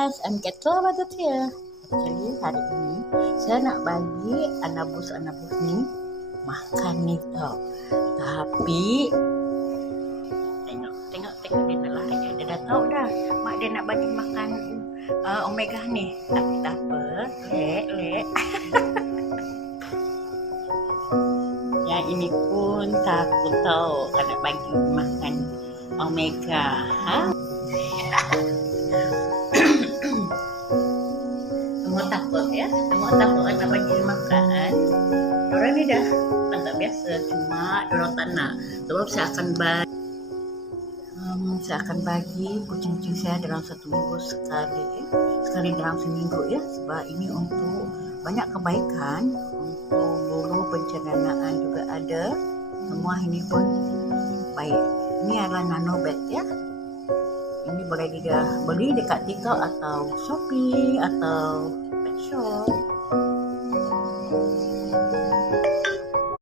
guys, I'm Ketua Badat here. Jadi hari ini saya nak bagi anabus-anabus ni makan ni tau. Tapi tengok dia dah lari, dia dah tahu dah mak dia nak bagi makan omega ni. Tapi tak apa, lek. Yang ini pun takut tahu nak bagi makan omega. Semua takut ya, semua takut nak bagi makan. Orang ni dah tak biasa, cuma orang tak nak. Sebab saya akan bagi kucing-kucing saya dalam satu minggu sekali dalam seminggu ya. Sebab ini untuk banyak kebaikan, untuk bulu pencernaan juga ada. Semua ini pun baik. Ini adalah nanobet ya. Ini boleh beli dekat TikTok atau Shopee atau